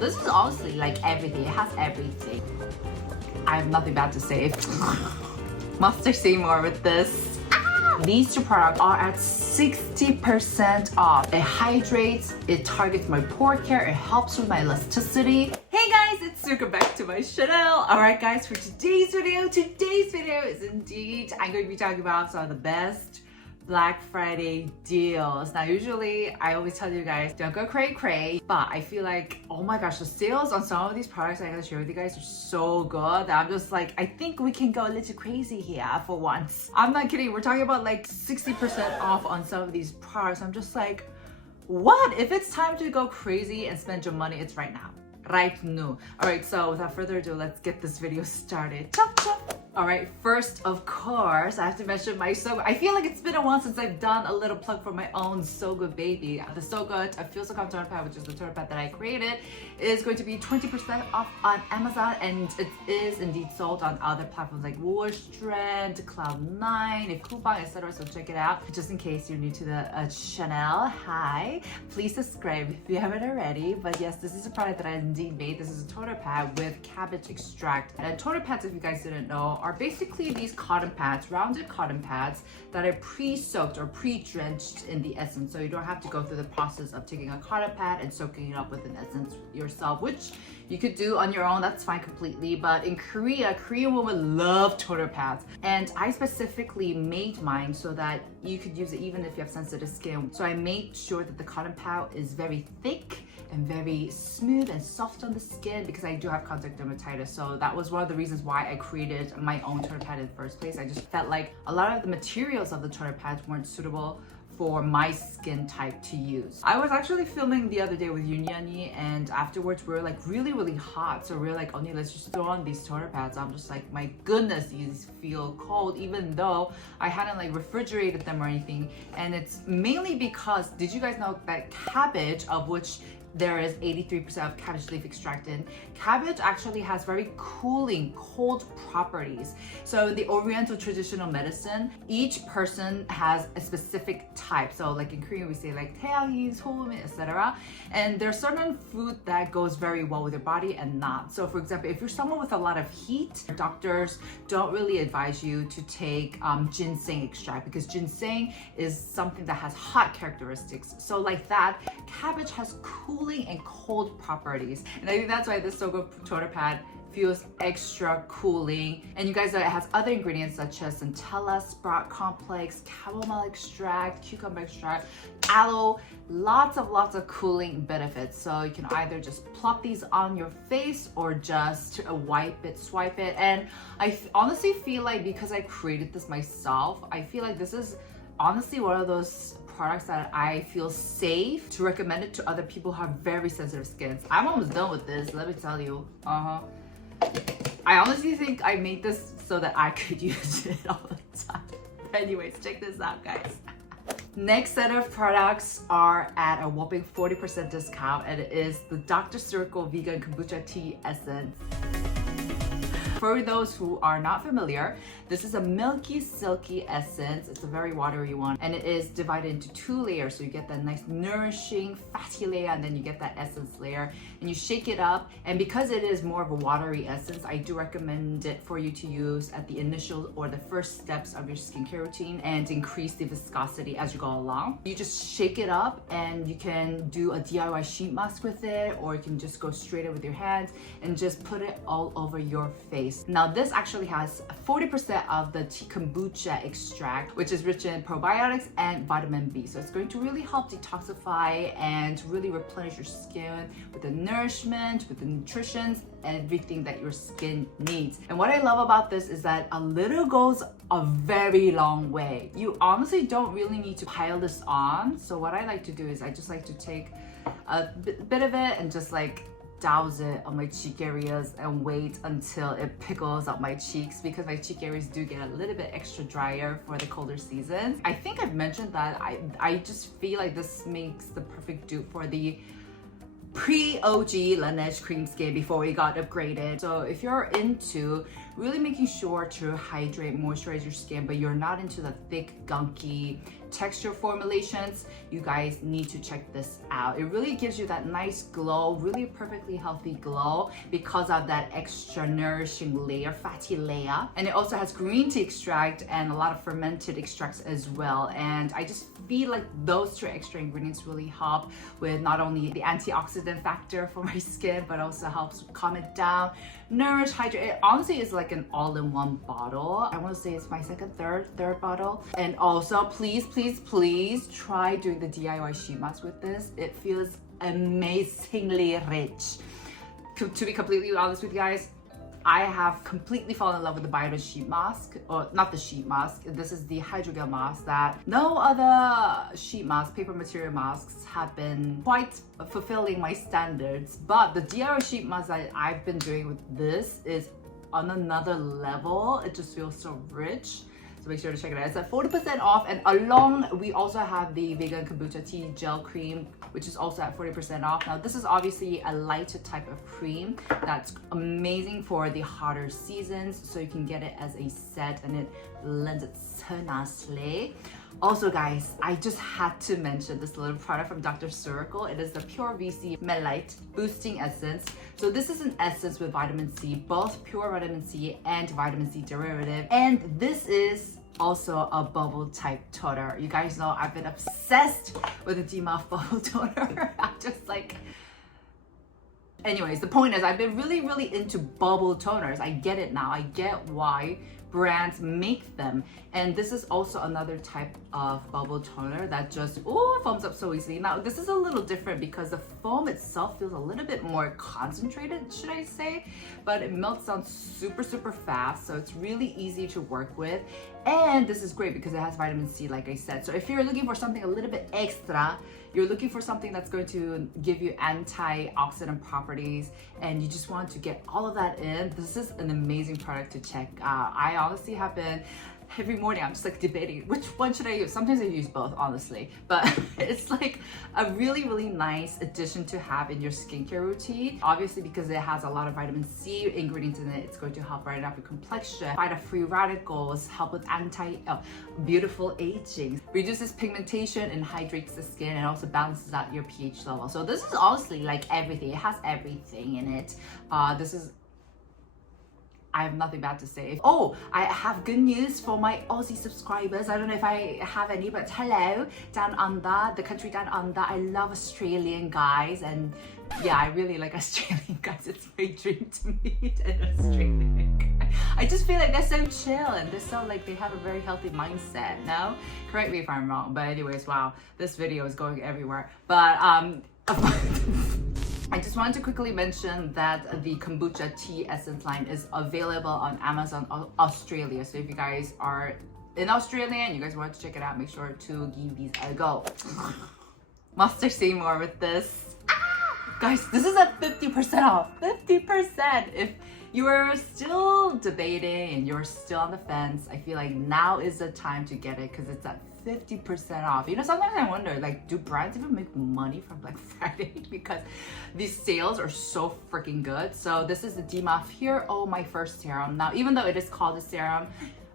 this is honestly like everything. It has everything. I have nothing bad to say. Must say more with this. These two products are at 60% off. It hydrates, it targets my pore care, it helps with my elasticity. Hey guys, it's Ceuracle back to my channel. Alright guys, for today's video is indeed, I'm going to be talking about some of the best Black Friday deals. Now usually I always tell you guys don't go cray, but I feel like, oh my gosh, the sales on some of these products I gotta share with you guys are so good that I'm just like, I think we can go a little crazy here for once. I'm not kidding, we're talking about like 60% off on some of these products. I'm just like, what? If it's time to go crazy and spend your money, it's right now. Right now. Alright, so without further ado, let's get this video started. Chop chop! Alright, first of course, I have to mention my So Good. I feel like it's been a while since I've done a little plug for my own So Good baby. The So Good I Feel So Calm toner pad, which is the toner pad that I created, is going to be 20% off on Amazon, and it is indeed sold on other platforms like Strand, Cloud9, Coupang, etc. So check it out. Just in case you're new to the channel, hi, please subscribe if you haven't already. But yes, this is a product that I indeed made. This is a toner pad with cabbage extract. And toner pads, if you guys didn't know, are basically these cotton pads, rounded cotton pads that are pre-soaked or pre-drenched in the essence. So you don't have to go through the process of taking a cotton pad and soaking it up with an essence yourself, which you could do on your own, that's fine completely. But in Korea, Korean women love toner pads. And I specifically made mine so that you could use it even if you have sensitive skin. So I made sure that the cotton pad is very thick and very smooth and soft on the skin because I do have contact dermatitis. So that was one of the reasons why I created my own toner pad in the first place. I just felt like a lot of the materials of the toner pads weren't suitable for my skin type to use. I was actually filming the other day with Yunyani, and afterwards we were like really hot. So we were like, Oni, let's just throw on these toner pads. I'm just like, my goodness, these feel cold, even though I hadn't like refrigerated them or anything. And it's mainly because, did you guys know that cabbage, of which there is 83% of cabbage leaf extract in, cabbage actually has very cooling, cold properties. So in the Oriental traditional medicine, each person has a specific type. So like in Korean, we say like taeyangis, homin, etc. And there's certain food that goes very well with your body and not. So for example, if you're someone with a lot of heat, doctors don't really advise you to take ginseng extract because ginseng is something that has hot characteristics. So like that, cabbage has cooling and cold properties, and I think that's why this So Good toner pad feels extra cooling. And you guys know it has other ingredients such as centella, sprout complex, chamomile extract, cucumber extract, aloe, lots of cooling benefits. So you can either just plop these on your face or just wipe it, swipe it. And I honestly feel like, because I created this myself, I feel like this is honestly one of those products that I feel safe to recommend it to other people who have very sensitive skins. I'm almost done with this, let me tell you. I honestly think I made this so that I could use it all the time. But anyways, check this out, guys. Next set of products are at a whopping 40% discount, and it is the Dr. Ceuracle Vegan Kombucha Tea Essence. For those who are not familiar, this is a milky, silky essence. It's a very watery one, and it is divided into 2 layers. So you get that nice nourishing fatty layer, and then you get that essence layer, and you shake it up. And because it is more of a watery essence, I do recommend it for you to use at the initial or the first steps of your skincare routine and increase the viscosity as you go along. You just shake it up, and you can do a DIY sheet mask with it, or you can just go straight in with your hands and just put it all over your face. Now this actually has 40% of the kombucha extract, which is rich in probiotics and vitamin B. So it's going to really help detoxify and really replenish your skin with the nourishment, with the nutrition, everything that your skin needs. And what I love about this is that a little goes a very long way. You honestly don't really need to pile this on. So what I like to do is I just like to take a bit of it and just like douse it on my cheek areas and wait until it pickles up my cheeks, because my cheek areas do get a little bit extra drier for the colder seasons. I think I've mentioned that I just feel like this makes the perfect dupe for the pre-OG Laneige cream skin before we got upgraded. So if you're into really making sure to hydrate, moisturize your skin, but you're not into the thick, gunky texture formulations, you guys need to check this out. It really gives you that nice glow, really perfectly healthy glow because of that extra nourishing layer, fatty layer. And it also has green tea extract and a lot of fermented extracts as well. And I just feel like those two extra ingredients really help with not only the antioxidant factor for my skin, but also helps calm it down, nourish, hydrate. It honestly is like an all-in-one bottle. I want to say it's my third bottle. And also please try doing the DIY sheet mask with this. It feels amazingly rich. To be completely honest with you guys, I have completely fallen in love with the Biodance sheet mask, or not the sheet mask. This is the hydrogel mask that no other sheet mask, paper material masks have been quite fulfilling my standards. But the DIY sheet mask that I've been doing with this is on another level. It just feels so rich. So make sure to check it out. It's at 40% off, and along we also have the vegan kombucha tea gel cream, which is also at 40% off. Now this is obviously a lighter type of cream that's amazing for the hotter seasons, so you can get it as a set and it blends it so nicely. Also guys, I just had to mention this little product from Dr. Ceuracle. It is the Pure VC Mellight Boosting Essence. So this is an essence with vitamin C, both pure vitamin C and vitamin C derivative. And this is also a bubble type toner. You guys know I've been obsessed with the DMAF bubble toner. I'm just like... Anyways, the point is I've been really into bubble toners. I get it now. I get why brands make them. And this is also another type of bubble toner that just foams up so easily. Now this is a little different because the foam itself feels a little bit more concentrated, should I say, but it melts down super fast, so it's really easy to work with. And this is great because it has vitamin C, like I said. So if you're looking for something a little bit extra, you're looking for something that's going to give you antioxidant properties, and you just want to get all of that in, this is an amazing product to check out. I honestly have been, every morning I'm just like debating which one should I use. Sometimes I use both, honestly, but it's like a really nice addition to have in your skincare routine. Obviously because it has a lot of vitamin C ingredients in it, it's going to help brighten up your complexion, fight off free radicals, help with beautiful aging, reduces pigmentation and hydrates the skin, and also balances out your pH level. So this is honestly like everything. It has everything in it. I have nothing bad to say. Oh, I have good news for my Aussie subscribers. I don't know if I have any, but hello, down under, the country down under. I love Australian guys, and yeah, I really like Australian guys. It's my dream to meet an Australian guy. I just feel like they're so chill and they're so like, they have a very healthy mindset, no? Correct me if I'm wrong, but anyways, wow, this video is going everywhere. But I just wanted to quickly mention that the Kombucha tea essence line is available on Amazon Australia. So if you guys are in Australia and you guys want to check it out, make sure to give these a go. Must I say more with this? Guys, this is at 50% off. 50%! If you are still debating and you're still on the fence, I feel like now is the time to get it because it's at 50% off. You know, sometimes I wonder, like, do brands even make money from Black Friday? Because these sales are so freaking good. So this is the DMAF Hero My First Serum. Now, even though it is called a serum,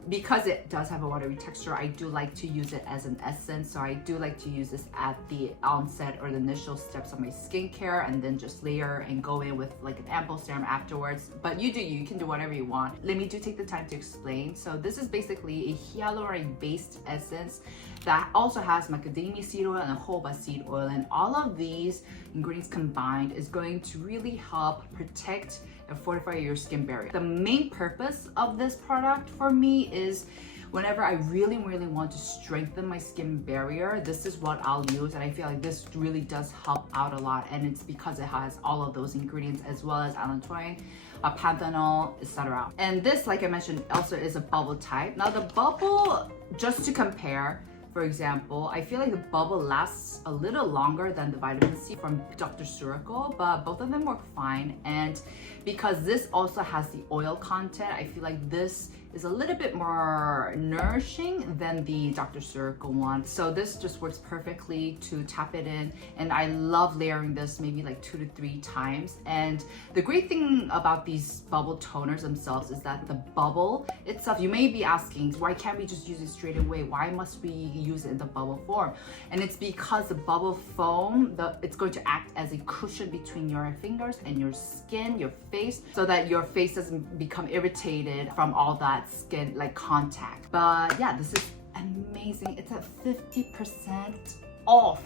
because it does have a watery texture, I do like to use it as an essence. So I do like to use this at the onset or the initial steps of my skincare, and then just layer and go in with like an ample serum afterwards. But you can do whatever you want. Let me take the time to explain. So this is basically a hyaluronic based essence that also has macadamia seed oil and jojoba seed oil, and all of these ingredients combined is going to really help protect and fortify your skin barrier. The main purpose of this product for me is whenever I really want to strengthen my skin barrier, this is what I'll use, and I feel like this really does help out a lot, and it's because it has all of those ingredients as well as allantoin, panthenol, etc. And this, like I mentioned, also is a bubble type. Now the bubble, just to compare, for example, I feel like the bubble lasts a little longer than the vitamin C from Dr. Ceuracle, but both of them work fine. And because this also has the oil content, I feel like this is a little bit more nourishing than the Dr. Ceuracle one. So this just works perfectly to tap it in, and I love layering this maybe like 2 to 3 times. And the great thing about these bubble toners themselves is that the bubble itself, you may be asking, why can't we just use it straight away? Why must we use it in the bubble form? And it's because the bubble foam, it's going to act as a cushion between your fingers and your skin, your face, so that your face doesn't become irritated from all that skin like contact. But yeah, this is amazing. It's at 50% off.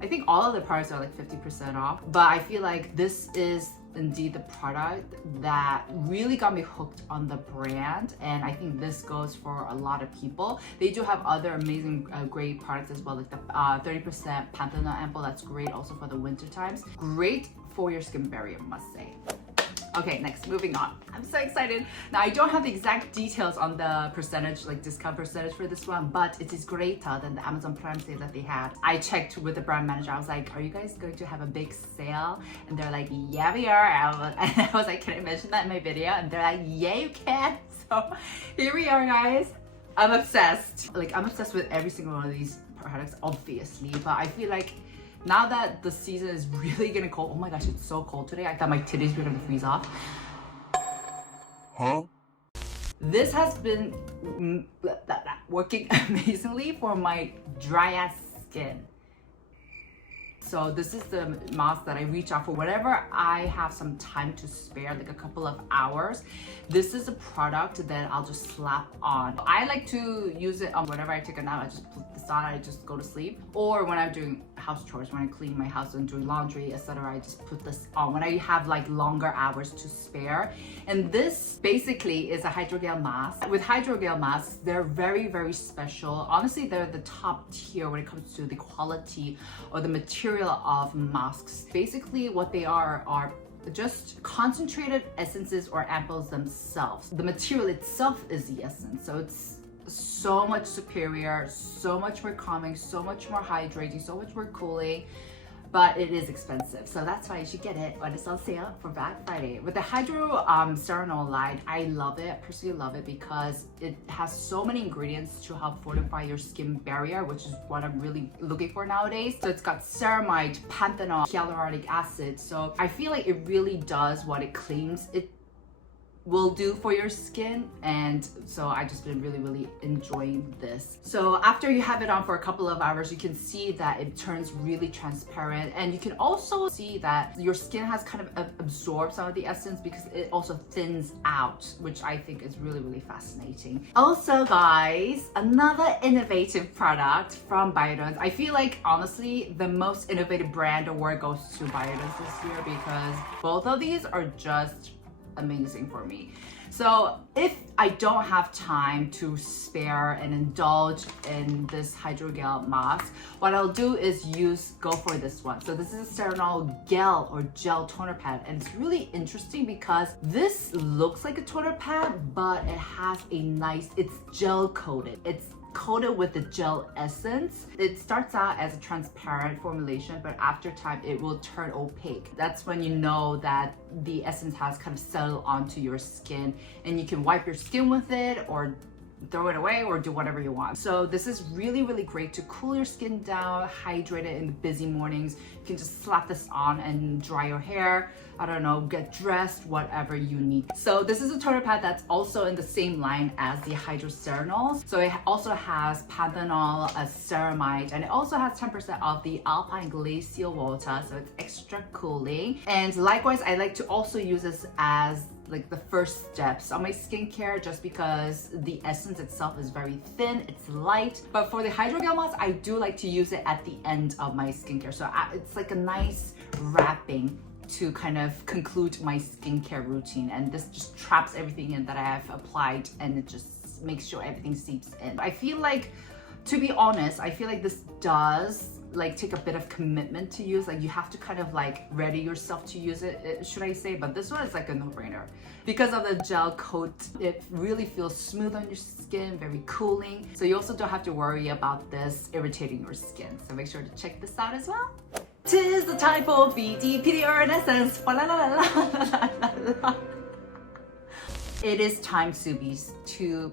I think all of the products are like 50% off, but I feel like this is indeed the product that really got me hooked on the brand, and I think this goes for a lot of people. They do have other amazing great products as well, like the 30% Panthenol ampoule. That's great also for the winter times. Great for your skin barrier, must say. Okay, next, moving on. I'm so excited. Now, I don't have the exact details on the percentage, like discount percentage for this one, but it is greater than the Amazon Prime sale that they had. I checked with the brand manager. I was like, are you guys going to have a big sale? And they're like, yeah, we are. And I was like, can I mention that in my video? And they're like, yeah, you can. So here we are, guys. I'm obsessed. Like, I'm obsessed with every single one of these products, obviously, but I feel like now that the season is really getting cold, oh my gosh, it's so cold today. I thought my titties were gonna freeze off. Huh? This has been working amazingly for my dry ass skin. So this is the mask that I reach out for whenever I have some time to spare, like a couple of hours. This is a product that I'll just slap on. I like to use it whenever I take a nap. I just put this on, I just go to sleep. Or when I'm doing house chores, when I clean my house and doing laundry, etc., I just put this on when I have like longer hours to spare. And this basically is a hydrogel mask. With hydrogel masks, they're very, very special. Honestly, they're the top tier when it comes to the quality or the material of masks. Basically, what they are just concentrated essences or ampoules themselves. The material itself is the essence, so it's so much superior, so much more calming, so much more hydrating, so much more cooling, but it is expensive, so that's why you should get it when it's on sale for Black Friday. With the Cera-Nol line, I love it, personally love it, because it has so many ingredients to help fortify your skin barrier, which is what I'm really looking for nowadays. So it's got ceramide, panthenol, hyaluronic acid, so I feel like it really does what it claims it will do for your skin, and so I just been really enjoying this. So after you have it on for a couple of hours, you can see that it turns really transparent, and you can also see that your skin has kind of absorbed some of the essence because it also thins out, which I think is really fascinating. Also, guys, another innovative product from Biodance. I feel like honestly the most innovative brand award goes to Biodance this year, because both of these are just amazing for me. So if I don't have time to spare and indulge in this hydrogel mask, what I'll do is go for this one. So this is a Cera-Nol gel toner pad, and it's really interesting because this looks like a toner pad, but it has it's gel coated. It's coated with the gel essence. It starts out as a transparent formulation, but after time it will turn opaque. That's when you know that the essence has kind of settled onto your skin, and you can wipe your skin with it or throw it away or do whatever you want. So this is really great to cool your skin down, hydrate it in the busy mornings. You can just slap this on and dry your hair, I don't know, get dressed, whatever you need. So this is a toner pad that's also in the same line as the Cera-Nol. So it also has panthenol, ceramide, and it also has 10% of the alpine glacial water, so it's extra cooling. And likewise, I like to also use this as like the first steps on my skincare, just because the essence itself is very thin, it's light. But for the hydrogel mask, I do like to use it at the end of my skincare, so it's like a nice wrapping to kind of conclude my skincare routine, and this just traps everything in that I have applied, and it just makes sure everything seeps in. I feel like, to be honest, I feel like this does like take a bit of commitment to use. Like you have to kind of like ready yourself to use it, should I say, but this one is like a no-brainer. Because of the gel coat, it really feels smooth on your skin, very cooling. So you also don't have to worry about this irritating your skin. So make sure to check this out as well. 'Tis the time for PDRN Essence. it is time, Subies, to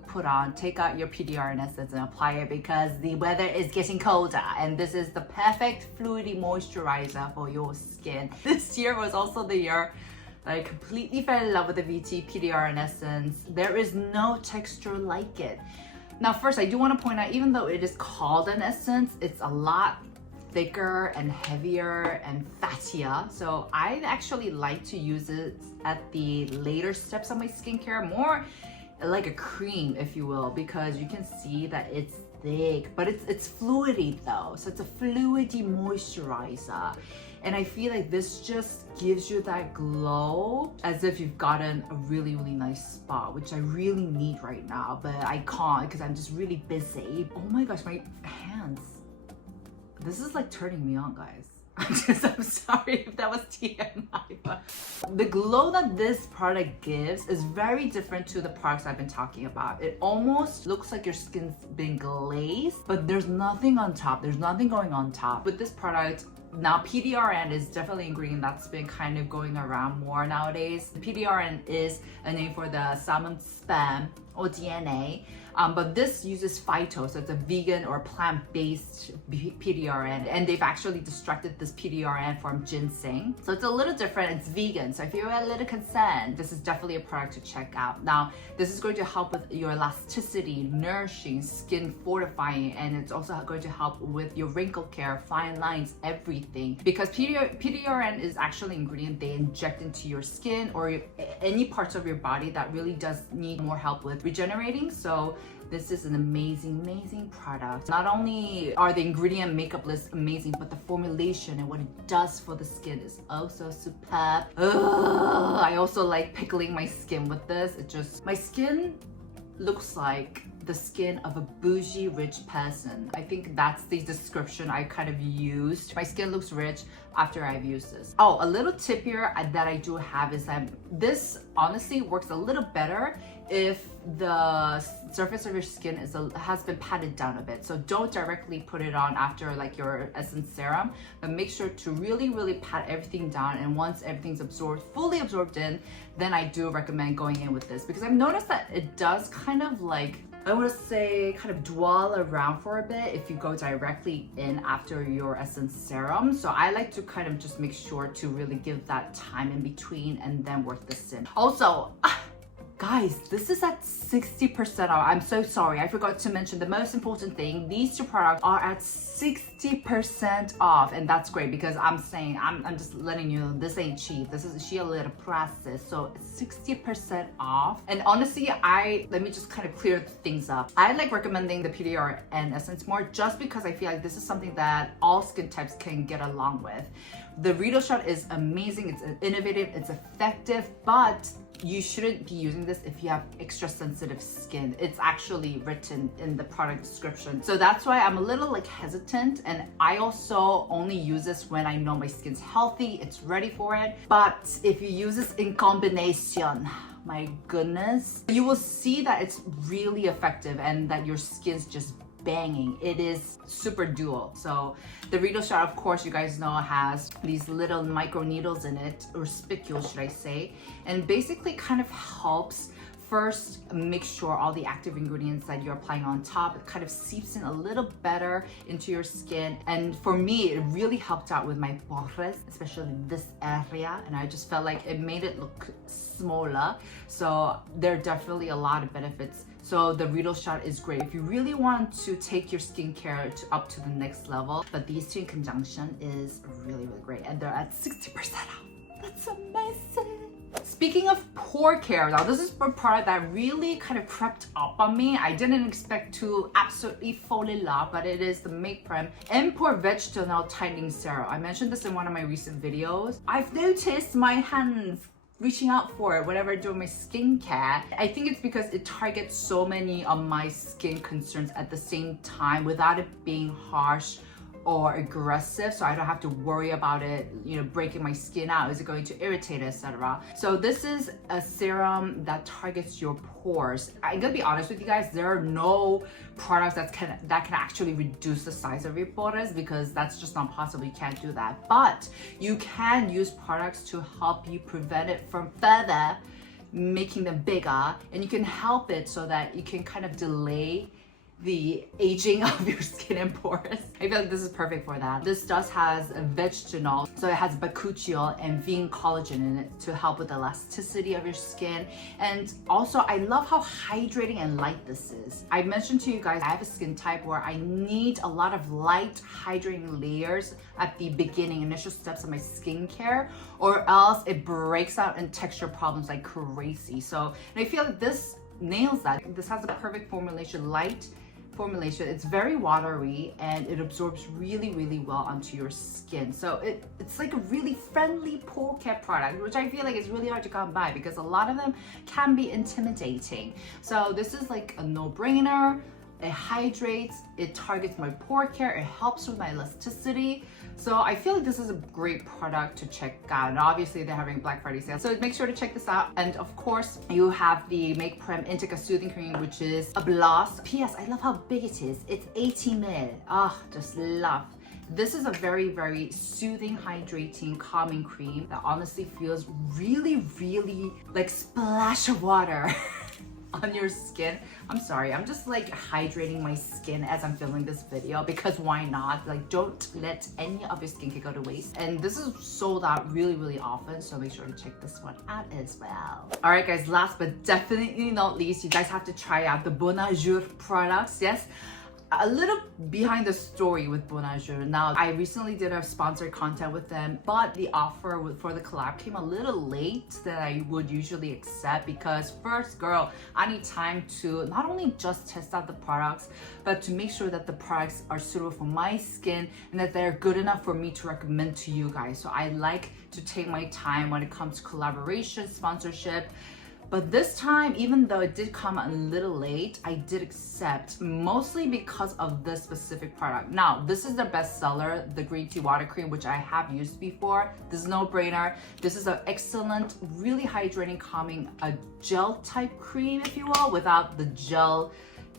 take out your PDRN Essence and apply it because the weather is getting colder and this is the perfect fluidy moisturizer for your skin. This year was also the year that I completely fell in love with the VT PDRN Essence. There is no texture like it. Now first, I do want to point out, even though it is called an essence, it's a lot thicker and heavier and fattier. So I actually like to use it at the later steps of my skincare, more like a cream, if you will, because you can see that it's thick, but it's fluidy though. So it's a fluidy moisturizer. And I feel like this just gives you that glow as if you've gotten a really, really nice spot, which I really need right now, but I can't because I'm just really busy. Oh my gosh, my hands. This is like turning me on, guys. I'm sorry if that was TMI, but the glow that this product gives is very different to the products I've been talking about. It almost looks like your skin's been glazed, but there's nothing on top. There's nothing going on top. With this product, now PDRN is definitely an ingredient that's been kind of going around more nowadays. PDRN is a name for the salmon sperm or DNA, but this uses phyto, so it's a vegan or plant-based PDRN, and they've actually extracted this PDRN from ginseng. So it's a little different, it's vegan, so if you're a little concerned, this is definitely a product to check out. Now, this is going to help with your elasticity, nourishing, skin fortifying, and it's also going to help with your wrinkle care, fine lines, everything. Because PDRN is actually an ingredient they inject into your skin or any parts of your body that really does need more help with regenerating. So this is an amazing, amazing product. Not only are the ingredient makeup list amazing, but the formulation and what it does for the skin is also superb. I also like pickling my skin with this. My skin looks like the skin of a bougie rich person. I think that's the description I kind of used. My skin looks rich after I've used this. Oh, a little tip here that I do have is that this honestly works a little better if the surface of your skin has been patted down a bit. So don't directly put it on after like your Essence serum, but make sure to really, really pat everything down. And once everything's fully absorbed in, then I do recommend going in with this because I've noticed that it does kind of like, I want to say, kind of dwell around for a bit if you go directly in after your Essence serum. So I like to kind of just make sure to really give that time in between and then work this in. Also, guys, this is at 60% off. I'm so sorry, I forgot to mention the most important thing. These two products are at 60% off, and that's great because I'm just letting you know this ain't cheap. This is a little process. So 60% off. And honestly, let me just kind of clear things up. I like recommending the PDRN Essence more just because I feel like this is something that all skin types can get along with. The Reedle Shot is amazing, it's innovative, it's effective, but you shouldn't be using this if you have extra sensitive skin. It's actually written in the product description. So that's why I'm a little like hesitant, and I also only use this when I know my skin's healthy, it's ready for it. But if you use this in combination, my goodness, you will see that it's really effective and that your skin's just banging. It is super dual. So the Reedle Shot, of course, you guys know, has these little micro needles in it, or spicules should I say, and basically kind of helps first make sure all the active ingredients that you're applying on top, it kind of seeps in a little better into your skin. And for me, it really helped out with my pores, especially this area, and I just felt like it made it look smaller. So there are definitely a lot of benefits. So the Reedle Shot is great if you really want to take your skincare up to the next level. But these two in conjunction is really, really great, and they're at 60% off. That's amazing. Speaking of pore care, now this is a product that really kind of crept up on me. I didn't expect to absolutely fall in love, but it is the Make Prem Pore Vegetinol Tightening Serum. I mentioned this in one of my recent videos. I've noticed my hands reaching out for it whenever I do my skincare. I think it's because it targets so many of my skin concerns at the same time without it being harsh or aggressive, so I don't have to worry about it, you know, breaking my skin out. Is it going to irritate, etc.? So this is a serum that targets your pores. I'm gonna be honest with you guys, there are no products that can actually reduce the size of your pores because that's just not possible. You can't do that. But you can use products to help you prevent it from further making them bigger, and you can help it so that you can kind of delay the aging of your skin and pores. I feel like this is perfect for that. This does has a Vegetinol, so it has bakuchiol and vegan collagen in it to help with the elasticity of your skin. And also, I love how hydrating and light this is. I mentioned to you guys, I have a skin type where I need a lot of light hydrating layers at the beginning, initial steps of my skincare, or else it breaks out in texture problems like crazy. So, and I feel like this nails that. This has a perfect formulation, light formulation. It's very watery and it absorbs really well onto your skin. So it's like a really friendly pore care product, which I feel like is really hard to come by because a lot of them can be intimidating. So this is like a no-brainer. It hydrates, it targets my pore care, it helps with my elasticity. So I feel like this is a great product to check out. And obviously they're having Black Friday sale, so make sure to check this out. And of course, you have the Make Prem Inteca Soothing Cream, which is a blast. P.S. I love how big it is. It's 80 ml. Ah, just love. This is a very soothing, hydrating, calming cream that honestly feels really like splash of water on your skin. I'm sorry, I'm just like hydrating my skin as I'm filming this video because why not? Like, don't let any of your skincare go to waste. And this is sold out really often, so make sure to check this one out as well. All right guys, last but definitely not least, you guys have to try out the Bonajour products. Yes, a little behind the story with Bonajour. Now, I recently did a sponsored content with them, but the offer for the collab came a little late than I would usually accept because first, girl, I need time to not only just test out the products, but to make sure that the products are suitable for my skin and that they're good enough for me to recommend to you guys. So I like to take my time when it comes to collaboration, sponsorship. But this time, even though it did come a little late, I did accept, mostly because of this specific product. Now, this is their best seller, the green tea water cream, which I have used before. This is no brainer. This is an excellent, really hydrating, calming, a gel type cream, if you will, without the gel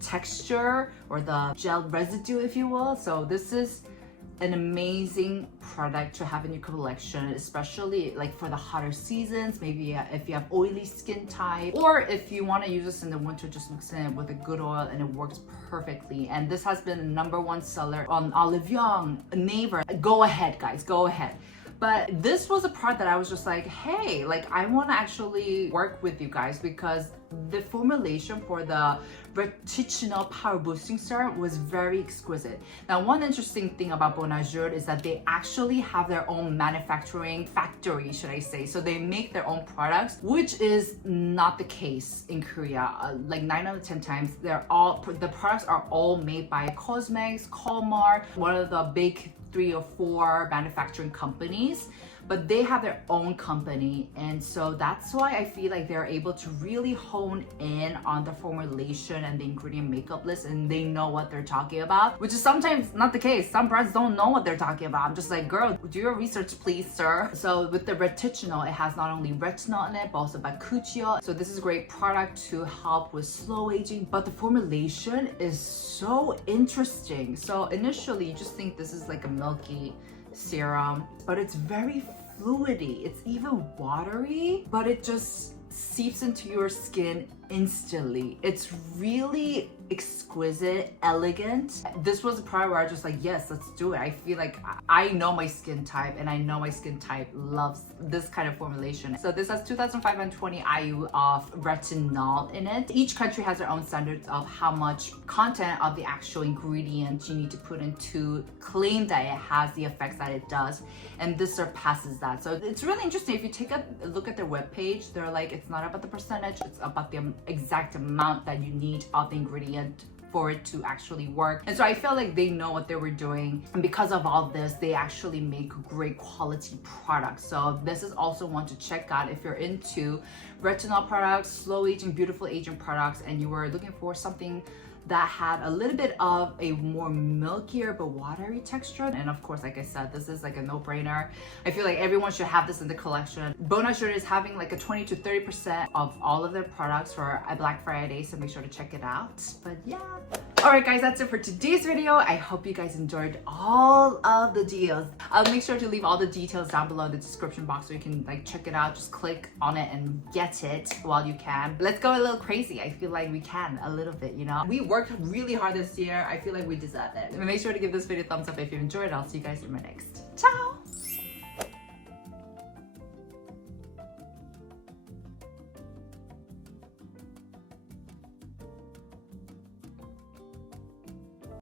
texture or the gel residue, if you will. So this is an amazing product to have in your collection, especially like for the hotter seasons. Maybe if you have oily skin type, or if you want to use this in the winter, just mix it in with a good oil and it works perfectly. And this has been a #1 seller on Olive Young, Naver. Go ahead guys, go ahead. But this was a part that I was just like, hey, like I want to actually work with you guys because the formulation for the Retichinol Power Boosting Serum was very exquisite. Now, one interesting thing about Bonajour is that they actually have their own manufacturing factory, should I say. So they make their own products, which is not the case in Korea. Like 9 out of 10 times, the products are all made by Cosmex, Colmar, one of the big 3 or 4 manufacturing companies, but they have their own company. And so that's why I feel like they're able to really hone in on the formulation and the ingredient makeup list, and they know what they're talking about, which is sometimes not the case. Some brands don't know what they're talking about. I'm just like, girl, do your research please, sir. So with the Retichinol, it has not only retinol in it, but also bakuchiol. So this is a great product to help with slow aging, but the formulation is so interesting. So initially you just think this is like a milky serum, but it's very fluidy. It's even watery, but it just seeps into your skin instantly. It's really exquisite, elegant. This was a product where I was just like, yes, let's do it. I feel like I know my skin type, and I know my skin type loves this kind of formulation. So this has 2,520 IU of retinol in it. Each country has their own standards of how much content of the actual ingredient you need to put in to claim that it has the effects that it does, and this surpasses that. So it's really interesting. If you take a look at their webpage, they're like, it's not about the percentage, it's about the exact amount that you need of the ingredient for it to actually work. And so I feel like they know what they were doing, and because of all this, they actually make great quality products. So this is also one to check out if you're into retinol products, slow aging, beautiful aging products, and you were looking for something that had a little bit of a more milkier but watery texture. And of course, like I said, this is like a no-brainer. I feel like everyone should have this in the collection. Bonajour is having like a 20 to 30% of all of their products for a Black Friday, so make sure to check it out. But yeah. Alright guys, that's it for today's video. I hope you guys enjoyed all of the deals. I'll make sure to leave all the details down below in the description box so you can like check it out. Just click on it and get it while you can. Let's go a little crazy. I feel like we can a little bit, you know. We worked really hard this year. I feel like we deserve it. And make sure to give this video a thumbs up if you enjoyed it. I'll see you guys in my next